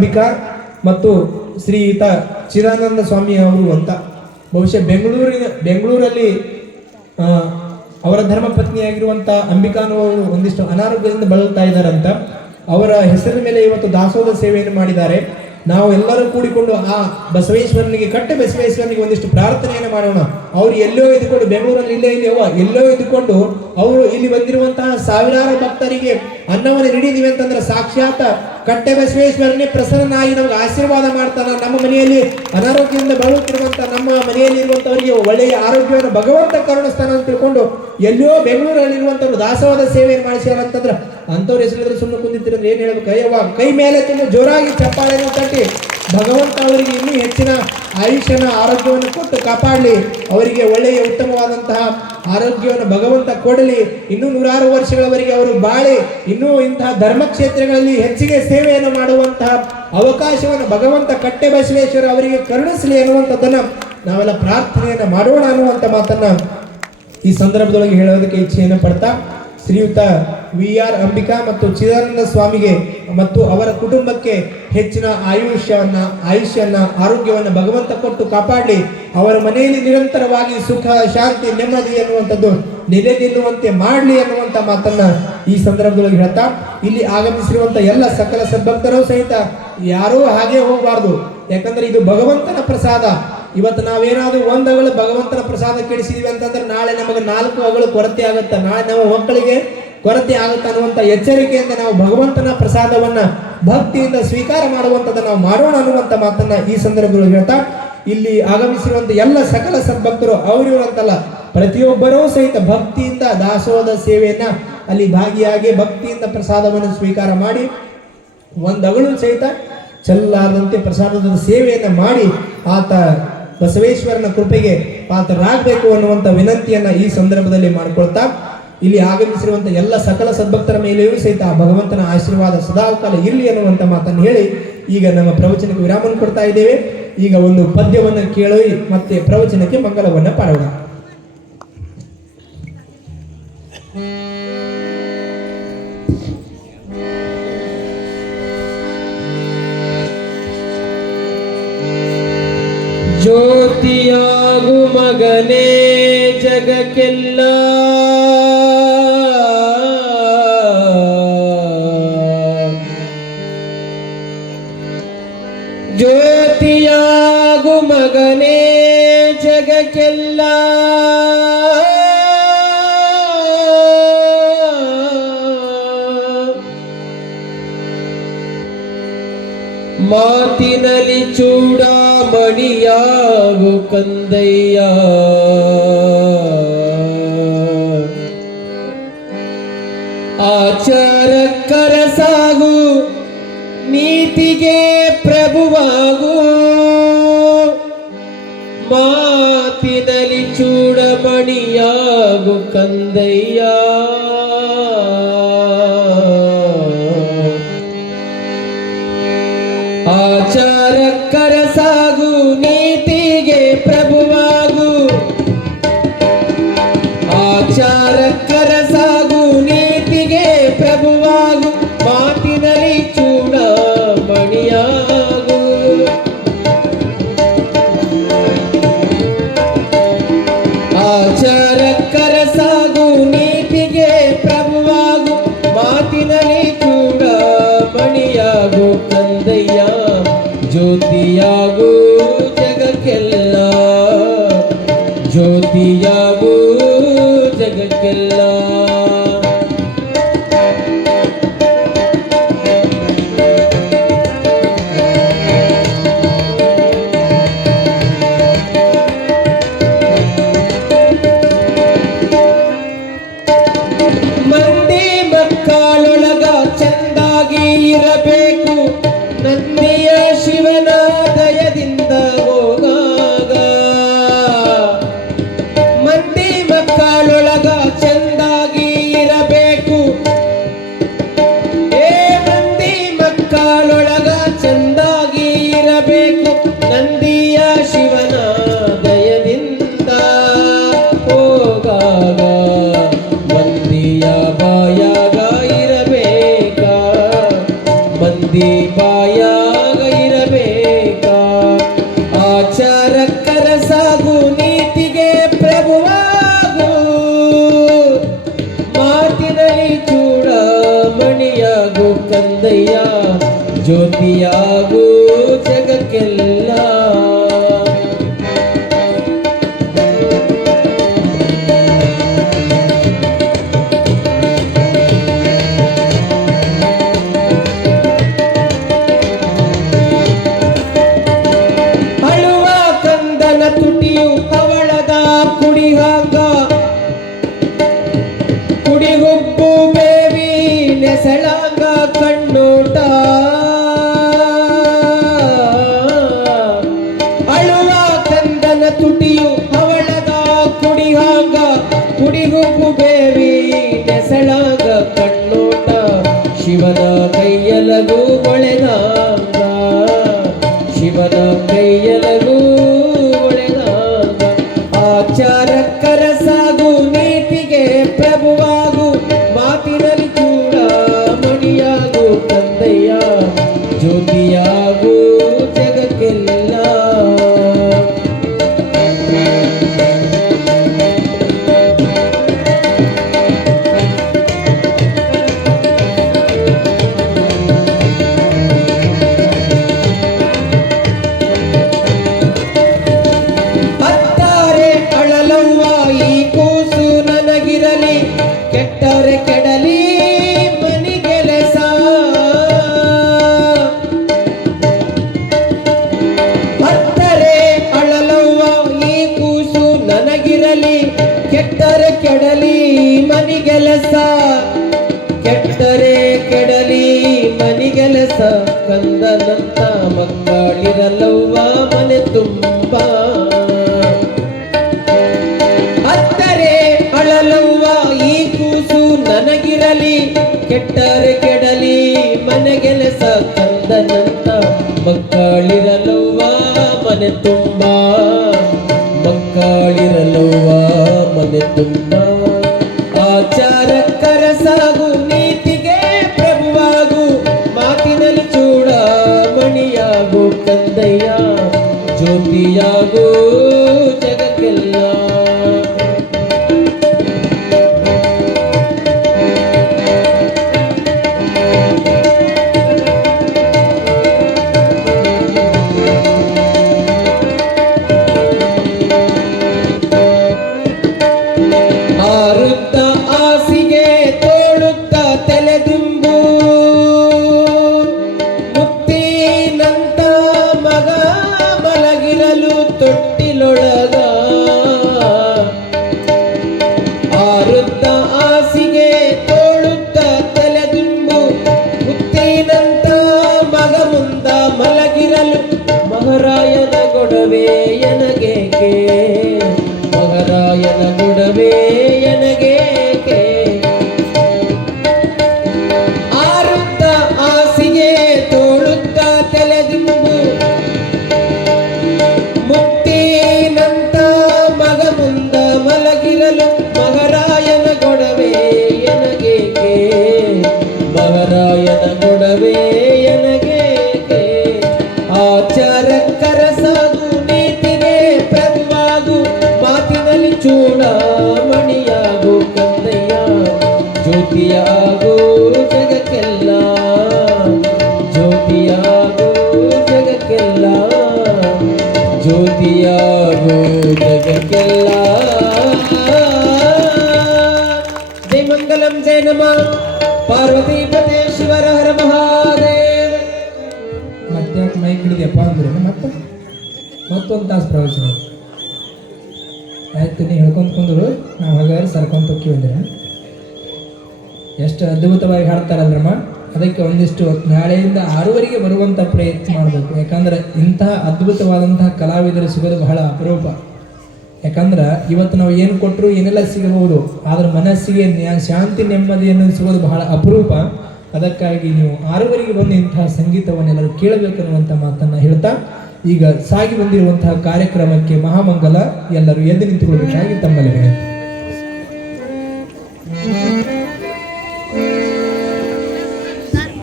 ಅಂಬಿಕಾ ಮತ್ತು ಶ್ರೀಯುತ ಚಿರಾನಂದ ಸ್ವಾಮಿ ಅವರು ಅಂತ. ಬಹುಶಃ ಬೆಂಗಳೂರಿನ, ಬೆಂಗಳೂರಲ್ಲಿ ಅವರ ಧರ್ಮಪತ್ನಿಯಾಗಿರುವಂಥ ಅಂಬಿಕಾನವರು ಒಂದಿಷ್ಟು ಅನಾರೋಗ್ಯದಿಂದ ಬಳಲ್ತಾ ಇದ್ದಾರಂತ. ಅವರ ಹೆಸರಿನ ಮೇಲೆ ಇವತ್ತು ದಾಸೋಹ ಸೇವೆಯನ್ನು ಮಾಡಿದ್ದಾರೆ. ನಾವು ಎಲ್ಲರೂ ಕೂಡಿಕೊಂಡು ಆ ಬಸವೇಶ್ವರನಿಗೆ, ಕಟ್ಟೆ ಬಸವೇಶ್ವರನಿಗೆ ಒಂದಿಷ್ಟು ಪ್ರಾರ್ಥನೆಯನ್ನು ಮಾಡೋಣ. ಅವರು ಎಲ್ಲೋ ಇದ್ದುಕೊಂಡು ಬೆಂಗಳೂರಲ್ಲಿ ಇಲ್ಲೇ ಇಲ್ಲಿ ಎಲ್ಲೋ ಇದ್ದುಕೊಂಡು ಅವರು ಇಲ್ಲಿ ಬಂದಿರುವಂತಹ ಸಾವಿರಾರು ಭಕ್ತರಿಗೆ ಅನ್ನವನ್ನು ನೀಡಿದೀವಿ ಅಂತಂದ್ರೆ ಸಾಕ್ಷಾತ್ ಕಟ್ಟೆ ಬಸವೇಶ್ವರನೇ ಪ್ರಸನ್ನನಾಗಿ ನಮಗೆ ಆಶೀರ್ವಾದ ಮಾಡ್ತಾನ. ನಮ್ಮ ಮನೆಯಲ್ಲಿ ಅನಾರೋಗ್ಯದಿಂದ ಬಳಲುತ್ತಿರುವಂತಹ ನಮ್ಮ ಮನೆಯಲ್ಲಿ ಇರುವಂತವರಿಗೆ ಒಳ್ಳೆಯ ಆರೋಗ್ಯವನ್ನು ಭಗವಂತ ಕರುಣಿಸ್ತಾನ ಅಂತ ತಿಳ್ಕೊಂಡು ಎಲ್ಲೋ ಬೆಂಗಳೂರಲ್ಲಿರುವಂತವ್ರು ದಾಸವಾದ ಸೇವೆಯನ್ನು ಮಾಡಿಸ್ಯಾರ ಅಂತಂದ್ರೆ ಅಂಥವ್ರ ಹೆಸರಿದ್ರೆ ಸುಮ್ಮನೆ ಕುಂದಿತ್ತಿರಂದ್ರೆ ಏನು ಹೇಳ್ಬೇಕು? ಅಯ್ಯವ್ವ, ಕೈ ಮೇಲೆ ತುಂಬ ಜೋರಾಗಿ ಚಪ್ಪಾಳೆಯನ್ನು ಕಟ್ಟಿ ಭಗವಂತ ಅವರಿಗೆ ಇನ್ನೂ ಹೆಚ್ಚಿನ ಆಯುಷ್ಯನ ಆರೋಗ್ಯವನ್ನು ಕೊಟ್ಟು ಕಾಪಾಡಲಿ. ಅವರಿಗೆ ಒಳ್ಳೆಯ ಉತ್ತಮವಾದಂತಹ ಆರೋಗ್ಯವನ್ನು ಭಗವಂತ ಕೊಡಲಿ. ಇನ್ನೂ ನೂರಾರು ವರ್ಷಗಳವರೆಗೆ ಅವರು ಬಾಳಿ. ಇನ್ನೂ ಇಂತಹ ಧರ್ಮ ಕ್ಷೇತ್ರಗಳಲ್ಲಿ ಹೆಚ್ಚಿಗೆ ಸೇವೆಯನ್ನು ಮಾಡುವಂತಹ ಅವಕಾಶವನ್ನು ಭಗವಂತ ಕಟ್ಟೆ ಬಸವೇಶ್ವರ ಅವರಿಗೆ ಕರುಣಿಸಲಿ ಅನ್ನುವಂಥದ್ದನ್ನು ನಾವೆಲ್ಲ ಪ್ರಾರ್ಥನೆಯನ್ನು ಮಾಡೋಣ ಅನ್ನುವಂಥ ಮಾತನ್ನ ಈ ಸಂದರ್ಭದೊಳಗೆ ಹೇಳೋದಕ್ಕೆ ಇಚ್ಛೆಯನ್ನು ಪಡ್ತಾ ಶ್ರೀಯುತ ವಿ ಆರ್ ಅಂಬಿಕಾ ಮತ್ತು ಚಿದಾನಂದ ಸ್ವಾಮಿಗೆ ಮತ್ತು ಅವರ ಕುಟುಂಬಕ್ಕೆ ಹೆಚ್ಚಿನ ಆಯುಷ್ಯವನ್ನ ಆಯುಷ್ಯನ್ನ, ಆರೋಗ್ಯವನ್ನು ಭಗವಂತ ಕೊಟ್ಟು ಕಾಪಾಡಲಿ. ಅವರ ಮನೆಯಲ್ಲಿ ನಿರಂತರವಾಗಿ ಸುಖ, ಶಾಂತಿ, ನೆಮ್ಮದಿ ಎನ್ನುವಂಥದ್ದು ನೆಲೆ ನಿಲ್ಲುವಂತೆ ಮಾಡಲಿ ಅನ್ನುವಂಥ ಮಾತನ್ನ ಈ ಸಂದರ್ಭದೊಳಗೆ ಹೇಳ್ತಾ, ಇಲ್ಲಿ ಆಗಮಿಸಿರುವಂತ ಎಲ್ಲ ಸಕಲ ಸದ್ಭಕ್ತರೂ ಸಹಿತ ಯಾರೂ ಹಾಗೆ ಹೋಗಬಾರ್ದು. ಯಾಕಂದ್ರೆ ಇದು ಭಗವಂತನ ಪ್ರಸಾದ. ಇವತ್ತು ನಾವೇನಾದ್ರೂ ಒಂದ್ ಅಗಳು ಭಗವಂತನ ಪ್ರಸಾದ ಕೆಡಿಸಿದೀವಿ ಅಂತಂದ್ರೆ ನಾಳೆ ನಮಗೆ ನಾಲ್ಕು ಅಗಳು ಕೊರತೆ ಆಗುತ್ತೆ? ನಾಳೆ ನಮ್ಮ ಮಕ್ಕಳಿಗೆ ಕೊರತೆ ಆಗುತ್ತೆ ಅನ್ನುವಂಥ ಎಚ್ಚರಿಕೆಯಿಂದ ನಾವು ಭಗವಂತನ ಪ್ರಸಾದವನ್ನ ಭಕ್ತಿಯಿಂದ ಸ್ವೀಕಾರ ಮಾಡುವಂಥದ್ದು ನಾವು ಮಾಡೋಣ ಅನ್ನುವಂಥ ಮಾತನ್ನ ಈ ಸಂದರ್ಭದಲ್ಲಿ ಹೇಳ್ತಾ, ಇಲ್ಲಿ ಆಗಮಿಸಿರುವಂತ ಎಲ್ಲ ಸಕಲ ಸದ್ಭಕ್ತರು ಅವರು ಅಂತಲ್ಲ ಪ್ರತಿಯೊಬ್ಬರೂ ಸಹಿತ ಭಕ್ತಿಯಿಂದ ದಾಸೋಹದ ಸೇವೆಯನ್ನ ಅಲ್ಲಿ ಭಾಗಿಯಾಗಿ ಭಕ್ತಿಯಿಂದ ಪ್ರಸಾದವನ್ನು ಸ್ವೀಕಾರ ಮಾಡಿ ಒಂದಗಳು ಸಹಿತ ಚೆಲ್ಲಾರದಂತೆ ಪ್ರಸಾದದ ಸೇವೆಯನ್ನ ಮಾಡಿ ಆತ ಬಸವೇಶ್ವರನ ಕೃಪೆಗೆ ಪಾತ್ರರಾಗಬೇಕು ಅನ್ನುವಂಥ ವಿನಂತಿಯನ್ನ ಈ ಸಂದರ್ಭದಲ್ಲಿ ಮಾಡಿಕೊಳ್ತಾ, ಇಲ್ಲಿ ಆಗಮಿಸಿರುವಂಥ ಎಲ್ಲ ಸಕಲ ಸದ್ಭಕ್ತರ ಮೇಲೆಯೂ ಸಹಿತ ಭಗವಂತನ ಆಶೀರ್ವಾದ ಸದಾಕಾಲ ಇರಲಿ ಅನ್ನುವಂಥ ಮಾತನ್ನು ಹೇಳಿ ಈಗ ನಮ್ಮ ಪ್ರವಚನಕ್ಕೆ ವಿರಾಮವನ್ನು ಕೊಡ್ತಾ ಇದ್ದೇವೆ. ಈಗ ಒಂದು ಪದ್ಯವನ್ನು ಕೇಳಿ ಮತ್ತೆ ಪ್ರವಚನಕ್ಕೆ ಮಂಗಲವನ್ನು ಪಾಡೋಣ. ಜ್ಯೋತಿಯಾಗು ಮಗನೇ ಜಗಕ್ಕೆಲ್ಲ. ಜ್ಯೋತಿಯಾಗು ಮಗನೇ ಜಗಕ್ಕೆಲ್ಲ. ಮಾತಿನಲ್ಲಿ ಚೂಡಾಮಣಿಯಾಗು மணியாகு கந்தையா. ಜ್ಯೋತಿಯಾಗು ಜಗಕ್ಕೆಲ್ಲ paya ಕುಡಿಗುಬ್ಬು ಬೇವಿ ನೆಸಳಾಗ ಕಣ್ಣೋಟ. ಅಳುವ ಕಂದನ ತುಟಿಯು ಹವಳದ ಕುಡಿಹಾಗ. ಕುಡಿಗುಬ್ಬು ಬೇವಿ ನೆಸಳಾಗ ಕಣ್ಣೋಟ. ಶಿವನ ಜ್ಯೋತಿಯಾಗು ನನಗಿರಲಿ ಕೆಟ್ಟರೆ ಕೆಡಲಿ ಮನಿಗೆಲಸ ಕೆಟ್ಟರೆ ಕೆಡಲಿ ಮನಿಗೆಲಸ ಕಂದನಂತ ಮಕ್ಕಳಿರಲವ್ವ ಮನೆ ತುಂಬ. ಅತ್ತರೆ ಅಳಲವ್ವ ಈ ಕೂಸು ನನಗಿರಲಿ, ಕೆಟ್ಟರೆ ಜ್ಯೋತಿಯಾಗು ಜೈ ಮಂಗಲಂ, ಜೈ ನಮ. ಪಾರ್ವತಿ ಪತೆ ಶಿವರ ಹರ ಮಹಾದೇವ. ಮತ್ತೆ ಮೈಕ್ ಹಿಡಿದೆಪ್ಪ ಅಂದ್ರೆ ಮತ್ತೆ? ಮತ್ತೊಂದು ತಾಸು ಪ್ರವಚನ. ಆಯ್ತು, ನೀ ಹೇಳ್ಕೊಂತ ಕುಂದ್ರು, ನಾವು ಹಾಗಾದ್ರೆ ಸರ್ಕೊಂತ ಅಂದ್ರೆ. ಎಷ್ಟು ಅದ್ಭುತವಾಗಿ ಹಾಡ್ತಾರಲ್ರಮ್ಮ ಅದಕ್ಕೆ ಒಂದಿಷ್ಟು ನಾಳೆಯಿಂದ ಆರೂವರೆಗೆ ಬರುವಂಥ ಪ್ರಯತ್ನ ಮಾಡಬೇಕು. ಯಾಕಂದ್ರೆ ಇಂತಹ ಅದ್ಭುತವಾದಂತಹ ಕಲಾವಿದರು ಸಿಗೋದು ಬಹಳ ಅಪರೂಪ. ಯಾಕಂದ್ರೆ ಇವತ್ತು ನಾವು ಏನು ಕೊಟ್ಟರು ಏನೆಲ್ಲ ಸಿಗಬಹುದು, ಆದ್ರೆ ಮನಸ್ಸಿಗೆ ಶಾಂತಿ ನೆಮ್ಮದಿಯನ್ನು ಸಿಗೋದು ಬಹಳ ಅಪರೂಪ. ಅದಕ್ಕಾಗಿ ನೀವು ಆರೂವರೆಗೆ ಬಂದು ಇಂತಹ ಸಂಗೀತವನ್ನೆಲ್ಲರೂ ಕೇಳಬೇಕನ್ನುವಂಥ ಮಾತನ್ನ ಹೇಳ್ತಾ, ಈಗ ಸಾಗಿ ಬಂದಿರುವಂತಹ ಕಾರ್ಯಕ್ರಮಕ್ಕೆ ಮಹಾಮಂಗಲ. ಎಲ್ಲರೂ ಎದ್ದು ನಿಂತುಕೊಳ್ಳಬೇಕಾಗಿ ತಮ್ಮಲ್ಲಿ